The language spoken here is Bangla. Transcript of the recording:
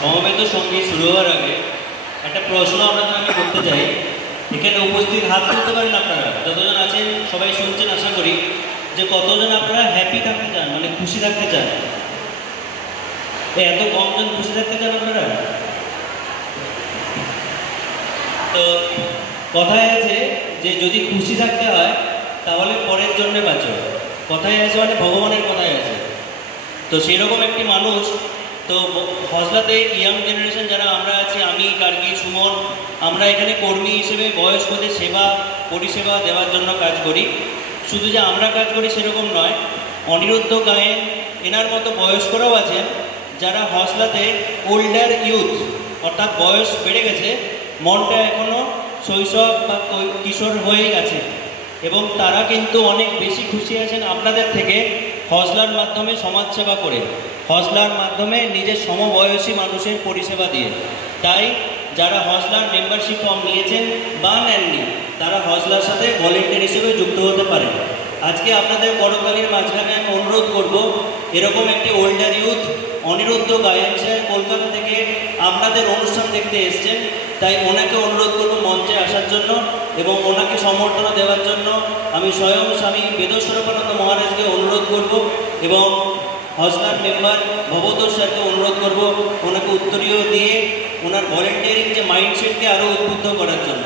সমবেত সঙ্গীত শুরু হওয়ার আগে একটা প্রশ্ন আপনাদের আমি করতে চাই। এখানে উপস্থিত হাত তুলতে পারেন আপনারা যতজন আছেন, সবাই শুনছেন আশা করি, যে কতজন আপনারা হ্যাপি থাকতে চান, মানে খুশি থাকতে চান। এত কমজন খুশি থাকতে চান আপনারা? তো কথায় আছে যে যদি খুশি থাকতে হয় তাহলে পরের জন্যে বাঁচো। কথায় আছে মানে ভগবানের কথায় আছে। তো সেরকম একটি মানুষ, তো হজলাতে ইয়াং জেনারেশন যারা আমরা আছি, আমি, গার্গী, সুমন, আমরা এখানে কর্মী হিসেবে বয়স্কদের সেবা পরিষেবা দেওয়ার জন্য কাজ করি। শুধু যে আমরা কাজ করি সেরকম নয়, অনিরুদ্ধ গায়েন এনার মতো বয়স্করাও আছেন যারা হজলাতে ওল্ডার ইউথ, অর্থাৎ বয়স বেড়ে গেছে, মনটা এখনও শৈশব বা কিশোর হয়েই আছে, এবং তারা কিন্তু অনেক বেশি খুশি আছেন আপনাদের থেকে হজলার মাধ্যমে সমাজসেবা করে, হজলার মাধ্যমে নিজের সমবয়সী মানুষের পরিষেবা দিয়ে। তাই যারা হজলার মেম্বারশিপ ফর্ম নিয়েছেন বা নেননি, তারা হজলার সাথে ভলেন্টিয়ার হিসেবে যুক্ত হতে পারেন। আজকে আপনাদের করতালির মাঝখানে আমি অনুরোধ করব, এরকম একটি older youth Aniruddha Gayen sir Kolkata থেকে আপনাদের অনুষ্ঠান দেখতে এসছেন, তাই ওনাকে অনুরোধ করব মঞ্চে আসার জন্য এবং ওনাকে সম্বর্ধনা দেওয়ার জন্য। আমি স্বয়ং স্বামী বেদস্বরূপানন্দ মহারাজকে অনুরোধ করব এবং হজলার মেম্বার ভবতোষ স্যারকে অনুরোধ করব ওনাকে উত্তরীয় দিয়ে ওনার ভলেন্টিয়ারিং যে মাইন্ডসেটকে আরও উদ্বুদ্ধ করার জন্য।